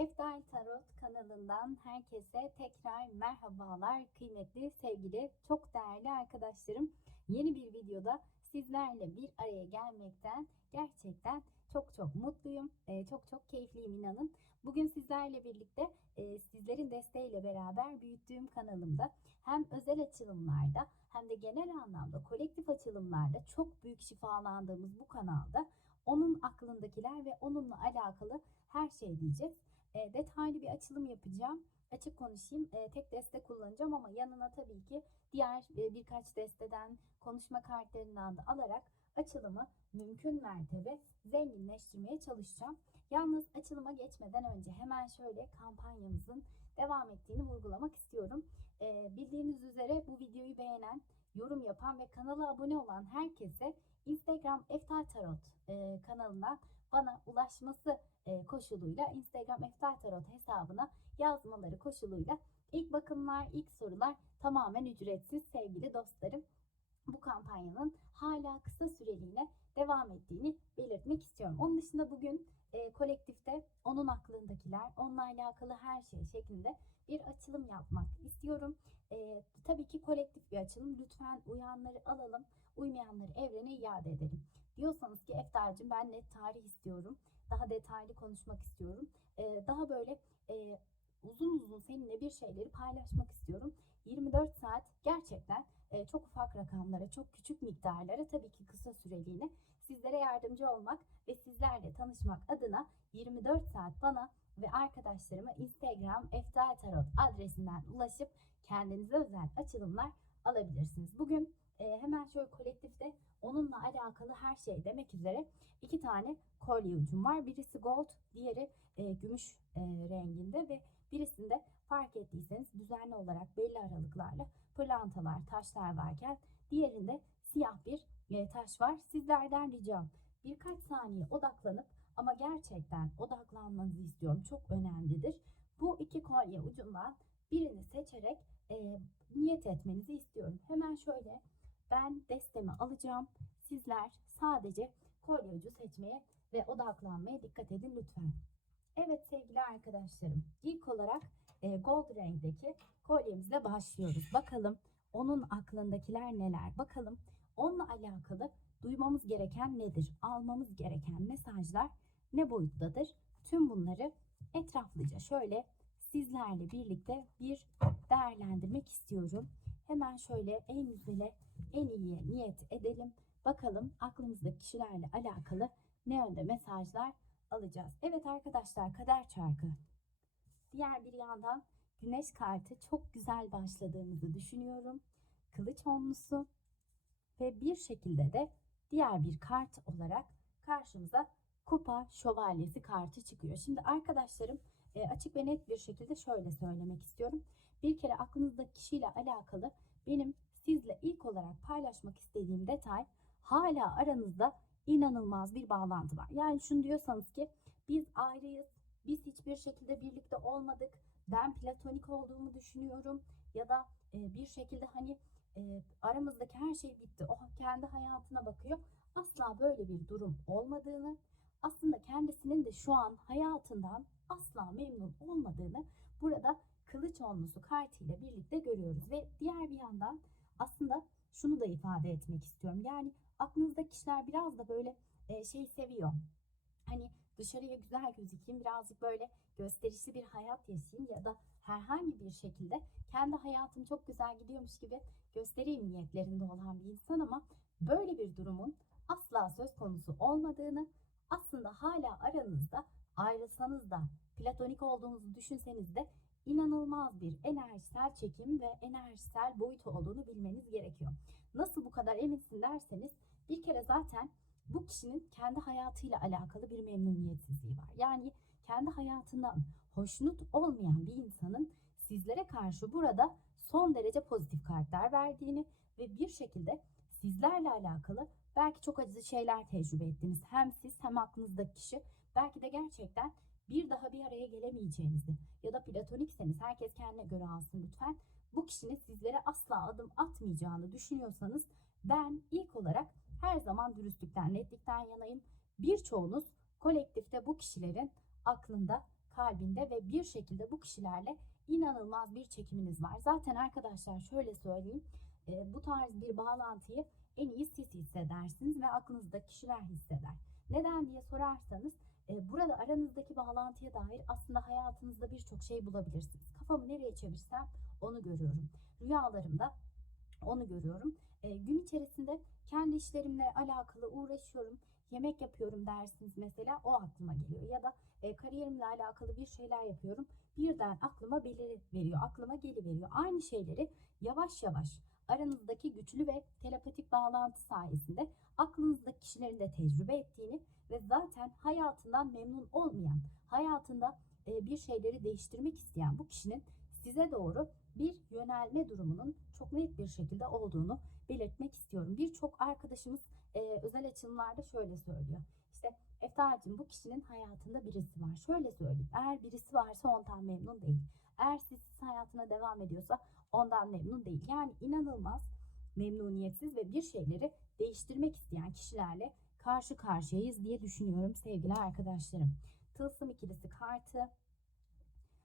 Eftal Tarot kanalından herkese tekrar merhabalar kıymetli sevgili çok değerli arkadaşlarım. Yeni bir videoda sizlerle bir araya gelmekten gerçekten çok çok mutluyum. Ee, çok çok keyifliyim inanın. Bugün sizlerle birlikte e, sizlerin desteğiyle beraber büyüttüğüm kanalımda hem özel açılımlarda hem de genel anlamda kolektif açılımlarda çok büyük şifalandığımız bu kanalda onun aklındakiler ve onunla alakalı her şey diyeceğiz. E, detaylı bir açılım yapacağım. Açık konuşayım. E, tek deste kullanacağım ama yanına tabii ki diğer e, birkaç desteden konuşma kartlarından da alarak açılımı mümkün mertebe zenginleştirmeye çalışacağım. Yalnız açılıma geçmeden önce hemen şöyle kampanyamızın devam ettiğini vurgulamak istiyorum. E, bildiğiniz üzere bu videoyu beğenen, yorum yapan ve kanala abone olan herkese Instagram Eftal Tarot e, kanalından bana ulaşması e, koşuluyla Instagram Eftal Tarot hesabına yazmaları koşuluyla ilk bakımlar, ilk sorular tamamen ücretsiz sevgili dostlarım. Bu kampanyanın hala kısa süreliğine devam ettiğini belirtmek istiyorum. Onun dışında bugün e, kolektifte onun aklındakiler, onunla alakalı her şey şeklinde bir açılım yapmak istiyorum. E, tabii ki kolektif bir açılım. Lütfen uyanları alalım, uymayanları evrene iade edelim. Diyorsanız ki Eftar'cığım ben net tarih istiyorum. Daha detaylı konuşmak istiyorum. E, daha böyle e, uzun uzun seninle bir şeyleri paylaşmak istiyorum. 24 saat gerçekten e, çok ufak rakamlara, çok küçük miktarlara tabii ki kısa süreliğine sizlere yardımcı olmak ve sizlerle tanışmak adına 24 saat bana ve arkadaşlarıma Instagram Eftal Tarot adresinden ulaşıp kendinize özel açılımlar alabilirsiniz. Bugün e, hemen şöyle kolektifte onunla alakalı her şey demek üzere iki tane kolye ucum var. Birisi gold, diğeri e, gümüş e, renginde ve birisinde fark ettiyseniz düzenli olarak belli aralıklarla pırlantalar, taşlar varken diğerinde siyah bir e, taş var. Sizlerden ricam birkaç saniye odaklanıp ama gerçekten odaklanmanızı istiyorum. Çok önemlidir. Bu iki kolye ucundan birini seçerek e, niyet etmenizi istiyorum. Hemen şöyle ben destemi alacağım. Sizler sadece kolye ucu seçmeye ve odaklanmaya dikkat edin lütfen. Evet sevgili arkadaşlarım ilk olarak e, gold renkteki kolyemizle başlıyoruz. Bakalım onun aklındakiler neler? Bakalım onunla alakalı duymamız gereken nedir? Almamız gereken mesajlar ne boyuttadır? Tüm bunları etraflıca şöyle sizlerle birlikte bir değerlendirmek istiyorum. Hemen şöyle en güzele, en iyiye niyet edelim. Bakalım aklımızdaki kişilerle alakalı ne yönde mesajlar alacağız. Evet arkadaşlar kader çarkı. Diğer bir yandan güneş kartı çok güzel başladığımızı düşünüyorum. Kılıç onlusu ve bir şekilde de diğer bir kart olarak karşımıza kupa şövalyesi kartı çıkıyor. Şimdi arkadaşlarım e, açık ve net bir şekilde şöyle söylemek istiyorum. Bir kere aklınızdaki kişiyle alakalı benim sizle ilk olarak paylaşmak istediğim detay hala aranızda inanılmaz bir bağlantı var. Yani şunu diyorsanız ki biz ayrıyız, biz hiçbir şekilde birlikte olmadık, ben platonik olduğumu düşünüyorum ya da e, bir şekilde hani e, aramızdaki her şey bitti. O kendi hayatına bakıyor. Asla böyle bir durum olmadığını, aslında kendisinin de şu an hayatından asla memnun olmadığını burada kılıç onlusu kartıyla birlikte görüyoruz. Ve diğer bir yandan aslında şunu da ifade etmek istiyorum. Yani aklınızdaki kişiler biraz da böyle e, şey seviyor. Hani dışarıya güzel gözükeyim, birazcık böyle gösterişli bir hayat yaşayayım ya da herhangi bir şekilde kendi hayatım çok güzel gidiyormuş gibi göstereyim niyetlerinde olan bir insan ama böyle bir durumun asla söz konusu olmadığını, aslında hala aranızda ayrılsanız da platonik olduğunuzu düşünseniz de inanılmaz bir enerjisel çekim ve enerjisel boyut olduğunu bilmeniz gerekiyor. Nasıl bu kadar eminsin derseniz bir kere zaten bu kişinin kendi hayatıyla alakalı bir memnuniyetsizliği var. Yani kendi hayatından hoşnut olmayan bir insanın sizlere karşı burada son derece pozitif kartlar verdiğini ve bir şekilde sizlerle alakalı belki çok acı şeyler tecrübe ettiniz. Hem siz hem aklınızdaki kişi belki de gerçekten bir daha bir araya gelemeyeceğinizi ya da platonikseniz herkes kendine göre alsın lütfen. Bu kişinin sizlere asla adım atmayacağını düşünüyorsanız ben ilk olarak her zaman dürüstlükten, netlikten yanayım. Birçoğunuz kolektifte bu kişilerin aklında kalbinde ve bir şekilde bu kişilerle inanılmaz bir çekiminiz var. Zaten arkadaşlar şöyle söyleyeyim. e, bu tarz bir bağlantıyı en iyi siz hissedersiniz ve aklınızdaki kişiler hisseder. Neden diye sorarsanız burada aranızdaki bağlantıya dair aslında hayatınızda birçok şey bulabilirsiniz. Kafamı nereye çevirsem onu görüyorum. Rüyalarımda onu görüyorum. E, gün içerisinde kendi işlerimle alakalı uğraşıyorum. Yemek yapıyorum dersiniz mesela o aklıma geliyor. Ya da e, kariyerimle alakalı bir şeyler yapıyorum. Birden aklıma belir veriyor, aklıma geliveriyor. Aynı şeyleri yavaş yavaş aranızdaki güçlü ve telepatik bağlantı sayesinde aklınızdaki kişilerin de tecrübe ettiğini ve zaten hayatından memnun olmayan, hayatında e, bir şeyleri değiştirmek isteyen bu kişinin size doğru bir yönelme durumunun çok net bir şekilde olduğunu belirtmek istiyorum. Birçok arkadaşımız e, özel açılımlarda şöyle söylüyor. İşte Eftal'cığım bu kişinin hayatında birisi var. Şöyle söyleyeyim. Eğer birisi varsa ondan memnun değil. Eğer sizsiz hayatına devam ediyorsa ondan memnun değil. Yani inanılmaz memnuniyetsiz ve bir şeyleri değiştirmek isteyen kişilerle karşı karşıyayız diye düşünüyorum sevgili arkadaşlarım. Tılsım ikilisi kartı,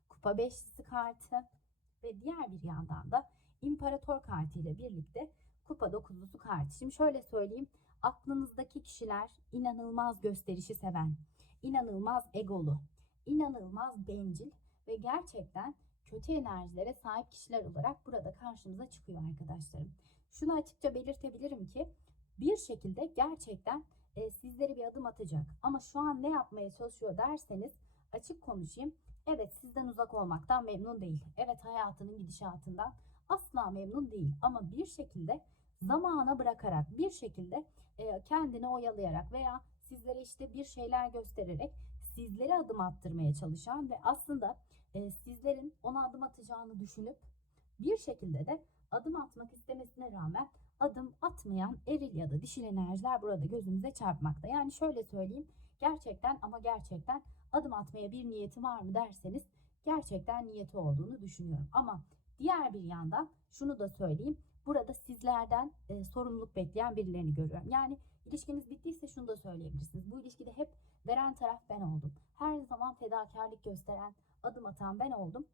kupa beşlisi kartı ve diğer bir yandan da imparator kartı ile birlikte kupa dokuzlusu kartı. Şimdi şöyle söyleyeyim. Aklınızdaki kişiler inanılmaz gösterişi seven, inanılmaz egolu, inanılmaz bencil ve gerçekten kötü enerjilere sahip kişiler olarak burada karşımıza çıkıyor arkadaşlarım. Şunu açıkça belirtebilirim ki bir şekilde gerçekten e, sizlere bir adım atacak. Ama şu an ne yapmaya çalışıyor derseniz açık konuşayım. Evet sizden uzak olmaktan memnun değil. Evet hayatının gidişatından asla memnun değil. Ama bir şekilde zamana bırakarak bir şekilde e, kendini oyalayarak veya sizlere işte bir şeyler göstererek sizlere adım attırmaya çalışan ve aslında e, sizlerin ona adım atacağını düşünüp bir şekilde de adım atmak istemesine rağmen adım atmayan eril ya da dişil enerjiler burada gözümüze çarpmakta. Yani şöyle söyleyeyim gerçekten ama gerçekten adım atmaya bir niyeti var mı derseniz gerçekten niyeti olduğunu düşünüyorum. Ama diğer bir yandan şunu da söyleyeyim burada sizlerden e, sorumluluk bekleyen birilerini görüyorum. Yani ilişkiniz bittiyse şunu da söyleyebilirsiniz. Bu ilişkide hep veren taraf ben oldum. Her zaman fedakarlık gösteren, adım atan ben oldum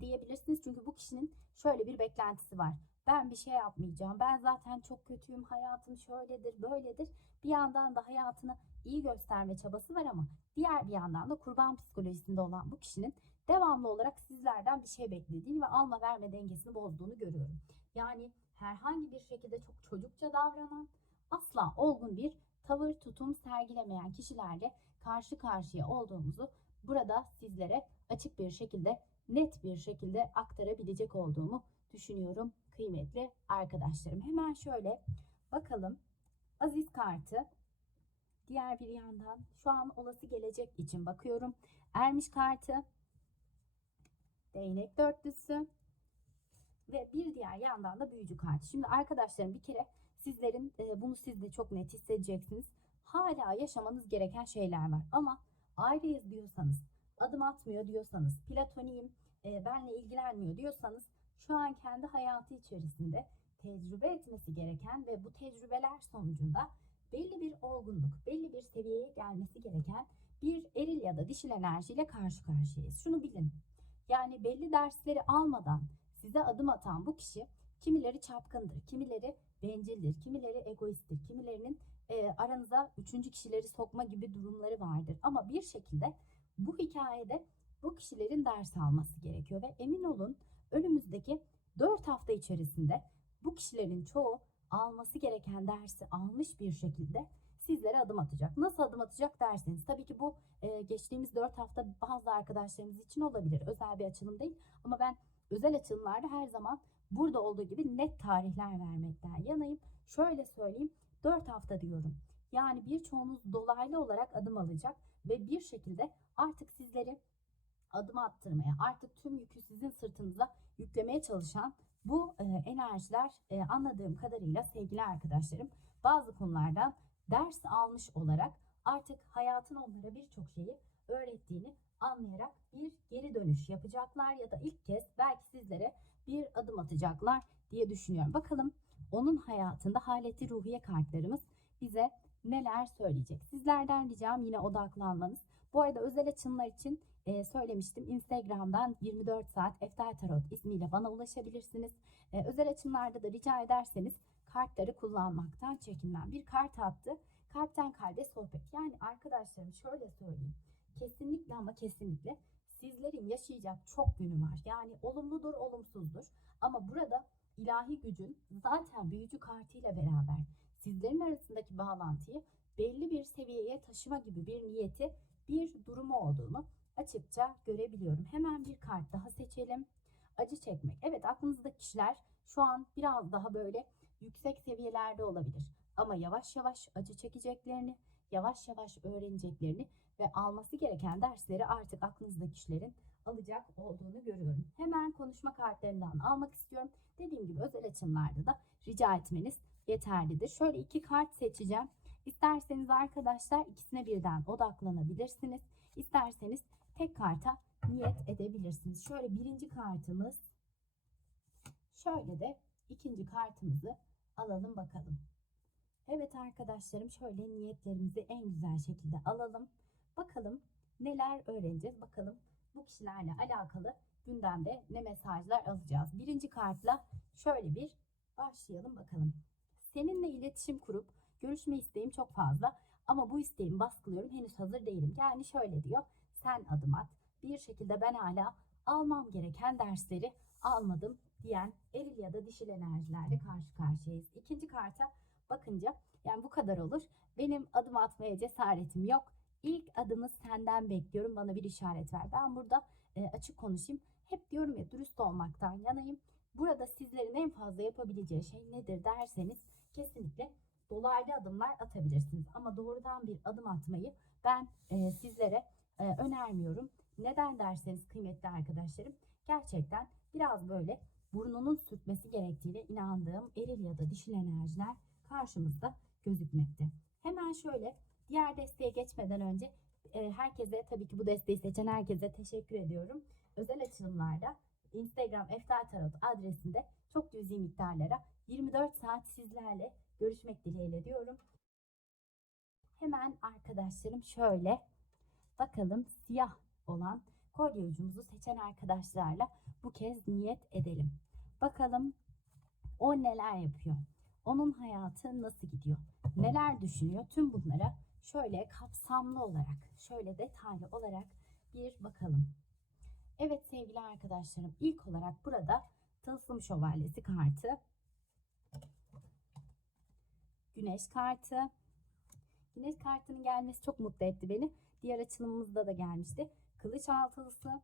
diyebilirsiniz. Çünkü bu kişinin şöyle bir beklentisi var. Ben bir şey yapmayacağım. Ben zaten çok kötüyüm. Hayatım şöyledir, böyledir. Bir yandan da hayatını iyi gösterme çabası var ama diğer bir yandan da kurban psikolojisinde olan bu kişinin devamlı olarak sizlerden bir şey beklediğini ve alma verme dengesini bozduğunu görüyorum. Yani herhangi bir şekilde çok çocukça davranan, asla olgun bir tavır tutum sergilemeyen kişilerle karşı karşıya olduğumuzu burada sizlere açık bir şekilde net bir şekilde aktarabilecek olduğumu düşünüyorum kıymetli arkadaşlarım. Hemen şöyle bakalım. Aziz kartı diğer bir yandan şu an olası gelecek için bakıyorum. Ermiş kartı değnek dörtlüsü ve bir diğer yandan da büyücü kartı. Şimdi arkadaşlarım bir kere sizlerin e, bunu siz de çok net hissedeceksiniz. Hala yaşamanız gereken şeyler var ama ayrıyız diyorsanız, adım atmıyor diyorsanız, platoniyim, e, benle ilgilenmiyor diyorsanız şu an kendi hayatı içerisinde tecrübe etmesi gereken ve bu tecrübeler sonucunda belli bir olgunluk, belli bir seviyeye gelmesi gereken bir eril ya da dişil enerjiyle karşı karşıyayız. Şunu bilin. Yani belli dersleri almadan size adım atan bu kişi kimileri çapkındır, kimileri bencildir, kimileri egoisttir, kimilerinin e, aranıza üçüncü kişileri sokma gibi durumları vardır. Ama bir şekilde bu hikayede bu kişilerin ders alması gerekiyor ve emin olun önümüzdeki 4 hafta içerisinde bu kişilerin çoğu alması gereken dersi almış bir şekilde sizlere adım atacak. Nasıl adım atacak derseniz tabii ki bu e, geçtiğimiz 4 hafta bazı arkadaşlarımız için olabilir. Özel bir açılım değil ama ben özel açılımlarda her zaman burada olduğu gibi net tarihler vermekten yanayım. Şöyle söyleyeyim 4 hafta diyorum. Yani birçoğunuz dolaylı olarak adım alacak ve bir şekilde artık sizleri adım attırmaya, artık tüm yükü sizin sırtınıza yüklemeye çalışan bu e, enerjiler e, anladığım kadarıyla sevgili arkadaşlarım bazı konulardan ders almış olarak artık hayatın onlara birçok şeyi öğrettiğini anlayarak bir geri dönüş yapacaklar ya da ilk kez belki sizlere bir adım atacaklar diye düşünüyorum. Bakalım onun hayatında haleti ruhiye kartlarımız bize neler söyleyecek. Sizlerden ricam yine odaklanmanız. Bu arada özel açımlar için e, söylemiştim. Instagram'dan 24 saat Eftel Tarot ismiyle bana ulaşabilirsiniz. E, özel açımlarda da rica ederseniz kartları kullanmaktan çekinmem. Bir kart attı. Kalpten kalbe sohbet. Yani arkadaşlarım şöyle söyleyeyim. Kesinlikle ama kesinlikle sizlerin yaşayacak çok günü var. Yani olumludur, olumsuzdur. Ama burada ilahi gücün zaten büyücü kartıyla beraber sizlerin arasındaki bağlantıyı belli bir seviyeye taşıma gibi bir niyeti, bir durumu olduğunu açıkça görebiliyorum. Hemen bir kart daha seçelim. Acı çekmek. Evet aklınızdaki kişiler şu an biraz daha böyle yüksek seviyelerde olabilir. Ama yavaş yavaş acı çekeceklerini, yavaş yavaş öğreneceklerini ve alması gereken dersleri artık aklınızdaki kişilerin alacak olduğunu görüyorum. Hemen konuşma kartlarından almak istiyorum. Dediğim gibi özel açımlarda da rica etmeniz yeterlidir. Şöyle iki kart seçeceğim. İsterseniz arkadaşlar ikisine birden odaklanabilirsiniz. İsterseniz tek karta niyet edebilirsiniz. Şöyle birinci kartımız. Şöyle de ikinci kartımızı alalım bakalım. Evet arkadaşlarım şöyle niyetlerimizi en güzel şekilde alalım. Bakalım neler öğreneceğiz. Bakalım bu kişilerle alakalı gündemde ne mesajlar alacağız. Birinci kartla şöyle bir başlayalım bakalım. Seninle iletişim kurup görüşme isteğim çok fazla ama bu isteğimi baskılıyorum henüz hazır değilim. Yani şöyle diyor sen adım at. Bir şekilde ben hala almam gereken dersleri almadım diyen eril ya da dişil enerjilerle karşı karşıyayız. İkinci karta bakınca yani bu kadar olur. Benim adım atmaya cesaretim yok. İlk adımı senden bekliyorum. Bana bir işaret ver. Ben burada e, açık konuşayım. Hep diyorum ya dürüst olmaktan yanayım. Burada sizlerin en fazla yapabileceği şey nedir derseniz kesinlikle dolaylı adımlar atabilirsiniz. Ama doğrudan bir adım atmayı ben e, sizlere önermiyorum. Neden derseniz kıymetli arkadaşlarım gerçekten biraz böyle burnunun sürtmesi gerektiğine inandığım eril ya da dişil enerjiler karşımızda gözükmekte. Hemen şöyle diğer desteğe geçmeden önce e, herkese tabii ki bu desteği seçen herkese teşekkür ediyorum. Özel açılımlarda Instagram Eftel Tarot adresinde çok cüzi miktarlara 24 saat sizlerle görüşmek dileğiyle diyorum. Hemen arkadaşlarım şöyle bakalım siyah olan kolye ucumuzu seçen arkadaşlarla bu kez niyet edelim. Bakalım o neler yapıyor? Onun hayatı nasıl gidiyor? Neler düşünüyor? Tüm bunlara şöyle kapsamlı olarak, şöyle detaylı olarak bir bakalım. Evet sevgili arkadaşlarım ilk olarak burada Tılsım Şövalyesi kartı, Güneş kartı, Güneş kartının gelmesi çok mutlu etti beni. Diğer açılımımızda da gelmişti. Kılıç altılısı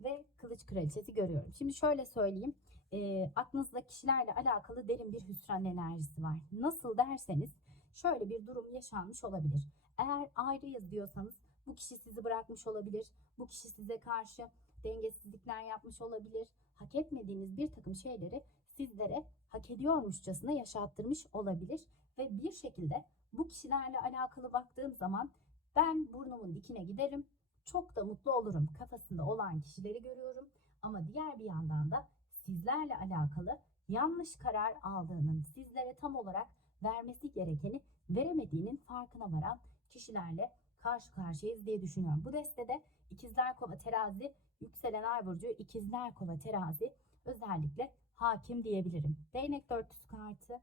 ve kılıç kraliçesi görüyorum. Şimdi şöyle söyleyeyim. E, aklınızda kişilerle alakalı derin bir hüsran enerjisi var. Nasıl derseniz şöyle bir durum yaşanmış olabilir. Eğer ayrıyız diyorsanız bu kişi sizi bırakmış olabilir. Bu kişi size karşı dengesizlikler yapmış olabilir. Hak etmediğiniz bir takım şeyleri sizlere hak ediyormuşçasına yaşattırmış olabilir. Ve bir şekilde bu kişilerle alakalı baktığım zaman ben burnumun dikine giderim. Çok da mutlu olurum kafasında olan kişileri görüyorum. Ama diğer bir yandan da sizlerle alakalı yanlış karar aldığının, sizlere tam olarak vermesi gerekeni veremediğinin farkına varan kişilerle karşı karşıyayız diye düşünüyorum. Bu destede ikizler kova terazi, yükselen ay burcu ikizler kova terazi özellikle hakim diyebilirim. Değnek dörtlüsü kartı,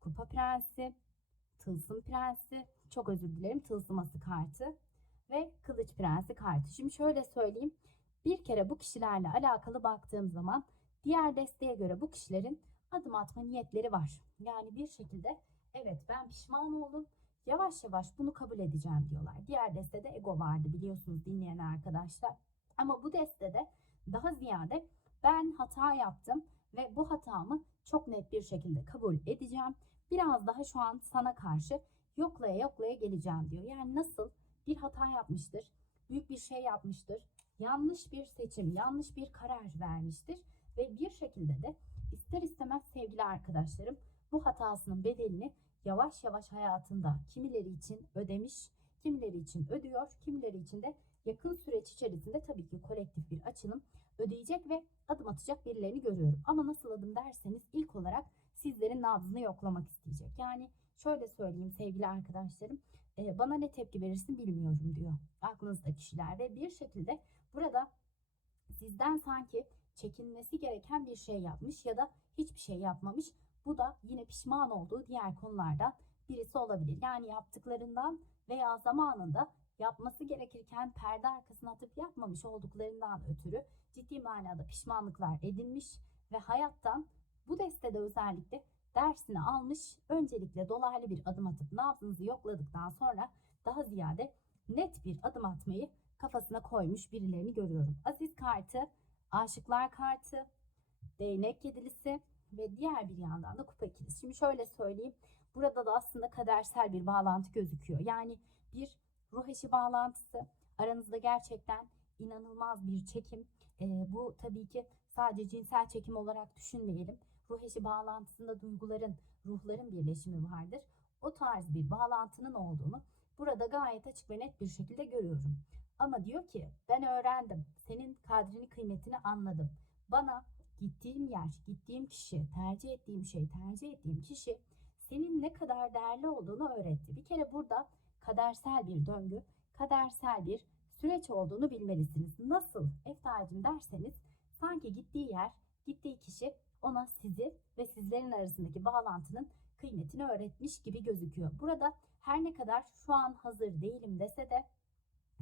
kupa prensi, tılsım prensi, çok özür dilerim tılsıması kartı ve kılıç prensi kartı. Şimdi şöyle söyleyeyim. Bir kere bu kişilerle alakalı baktığım zaman diğer desteğe göre bu kişilerin adım atma niyetleri var. Yani bir şekilde evet ben pişman oldum. Yavaş yavaş bunu kabul edeceğim diyorlar. Diğer destede ego vardı biliyorsunuz dinleyen arkadaşlar. Ama bu destede daha ziyade ben hata yaptım ve bu hatamı çok net bir şekilde kabul edeceğim. Biraz daha şu an sana karşı yoklaya yoklaya geleceğim diyor. Yani nasıl bir hata yapmıştır, büyük bir şey yapmıştır, yanlış bir seçim, yanlış bir karar vermiştir ve bir şekilde de ister istemez sevgili arkadaşlarım bu hatasının bedelini yavaş yavaş hayatında kimileri için ödemiş, kimileri için ödüyor, kimileri için de yakın süreç içerisinde tabii ki kolektif bir açılım ödeyecek ve adım atacak birilerini görüyorum. Ama nasıl adım derseniz ilk olarak sizlerin nabzını yoklamak isteyecek. Yani şöyle söyleyeyim sevgili arkadaşlarım, bana ne tepki verirsin bilmiyorum diyor aklınızda kişiler ve bir şekilde sizden sanki çekinmesi gereken bir şey yapmış ya da hiçbir şey yapmamış. Bu da yine pişman olduğu diğer konulardan birisi olabilir. Yani yaptıklarından veya zamanında yapması gerekirken perde arkasına atıp yapmamış olduklarından ötürü ciddi manada pişmanlıklar edinmiş ve hayattan bu destede özellikle dersini almış. Öncelikle dolaylı bir adım atıp nabzınızı yokladıktan sonra daha ziyade net bir adım atmayı kafasına koymuş birilerini görüyorum. Aziz kartı, aşıklar kartı, değnek yedilisi ve diğer bir yandan da kupa ikilisi. Şimdi şöyle söyleyeyim. Burada da aslında kadersel bir bağlantı gözüküyor. Yani bir ruh eşi bağlantısı. Aranızda gerçekten inanılmaz bir çekim. Ee, bu tabii ki sadece cinsel çekim olarak düşünmeyelim. Ruh eşi bağlantısında duyguların, ruhların birleşimi vardır. O tarz bir bağlantının olduğunu burada gayet açık ve net bir şekilde görüyorum. Ama diyor ki ben öğrendim. Senin kadrini kıymetini anladım. Bana gittiğim yer, gittiğim kişi, tercih ettiğim şey, tercih ettiğim kişi senin ne kadar değerli olduğunu öğretti. Bir kere burada kadersel bir döngü, kadersel bir süreç olduğunu bilmelisiniz. Nasıl Eftal'cim derseniz sanki gittiği yer, gittiği kişi ona sizi ve sizlerin arasındaki bağlantının kıymetini öğretmiş gibi gözüküyor. Burada her ne kadar şu an hazır değilim dese de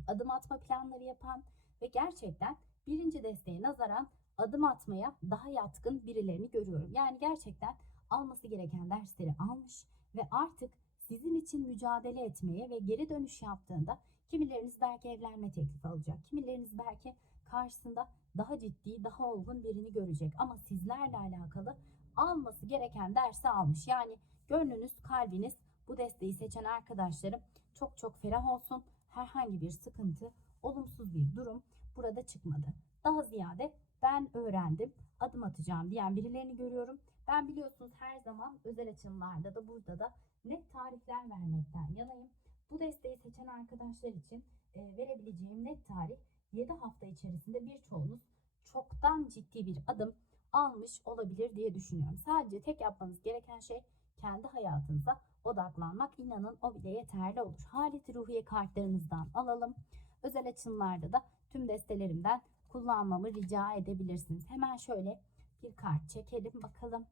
adım atma planları yapan ve gerçekten birinci desteğe nazaran adım atmaya daha yatkın birilerini görüyorum. Yani gerçekten alması gereken dersleri almış ve artık sizin için mücadele etmeye ve geri dönüş yaptığında kimileriniz belki evlenme teklifi alacak. Kimileriniz belki karşısında daha ciddi, daha olgun birini görecek. Ama sizlerle alakalı alması gereken dersi almış. Yani gönlünüz, kalbiniz bu desteği seçen arkadaşlarım çok çok ferah olsun. Herhangi bir sıkıntı, olumsuz bir durum burada çıkmadı. Daha ziyade ben öğrendim, adım atacağım diyen birilerini görüyorum. Ben biliyorsunuz her zaman özel açımlarda da burada da net tarihler vermekten yanayım. Bu desteği seçen arkadaşlar için e, verebileceğim net tarih 7 hafta içerisinde birçoğunuz çoktan ciddi bir adım almış olabilir diye düşünüyorum. Sadece tek yapmanız gereken şey kendi hayatınıza odaklanmak. İnanın o bile yeterli olur. Halet ruhiye kartlarınızdan alalım. Özel açımlarda da tüm destelerimden kullanmamı rica edebilirsiniz. Hemen şöyle bir kart çekelim bakalım.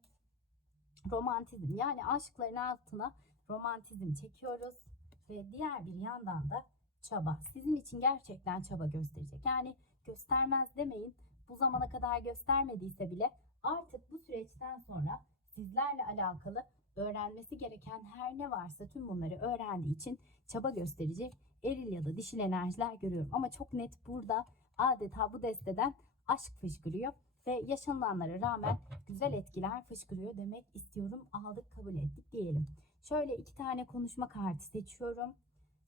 Romantizm yani aşkların altına romantizm çekiyoruz ve diğer bir yandan da çaba. Sizin için gerçekten çaba gösterecek. Yani göstermez demeyin. Bu zamana kadar göstermediyse bile artık bu süreçten sonra sizlerle alakalı öğrenmesi gereken her ne varsa tüm bunları öğrendiği için çaba gösterecek eril ya da dişil enerjiler görüyorum. Ama çok net burada adeta bu desteden aşk fışkırıyor ve yaşanılanlara rağmen güzel etkiler fışkırıyor demek istiyorum. Aldık kabul ettik diyelim. Şöyle iki tane konuşma kartı seçiyorum.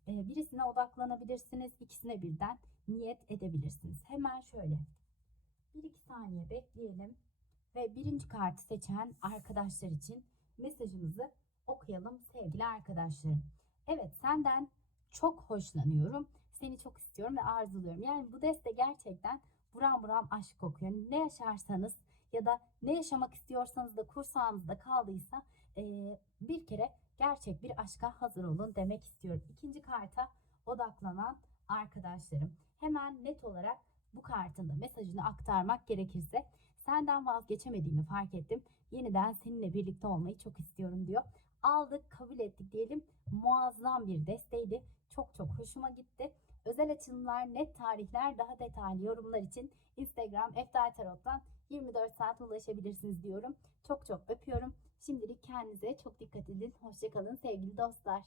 Ee, birisine odaklanabilirsiniz. ikisine birden niyet edebilirsiniz. Hemen şöyle bir iki saniye bekleyelim. Ve birinci kartı seçen arkadaşlar için mesajımızı okuyalım sevgili arkadaşlarım. Evet senden çok hoşlanıyorum. Seni çok istiyorum ve arzuluyorum. Yani bu deste gerçekten buram buram aşk kokuyor. Ne yaşarsanız ya da ne yaşamak istiyorsanız da kursağınızda kaldıysa e, bir kere gerçek bir aşka hazır olun demek istiyorum. İkinci karta odaklanan arkadaşlarım. Hemen net olarak bu kartın da mesajını aktarmak gerekirse senden vazgeçemediğimi fark ettim. Yeniden seninle birlikte olmayı çok istiyorum diyor. Aldık, kabul ettik diyelim. Muazzam bir desteğiydi. Çok çok hoşuma gitti. Özel açılımlar, net tarihler, daha detaylı yorumlar için Instagram Eftal Tarot'tan 24 saat ulaşabilirsiniz diyorum. Çok çok öpüyorum. Şimdilik kendinize çok dikkat edin. Hoşçakalın sevgili dostlar.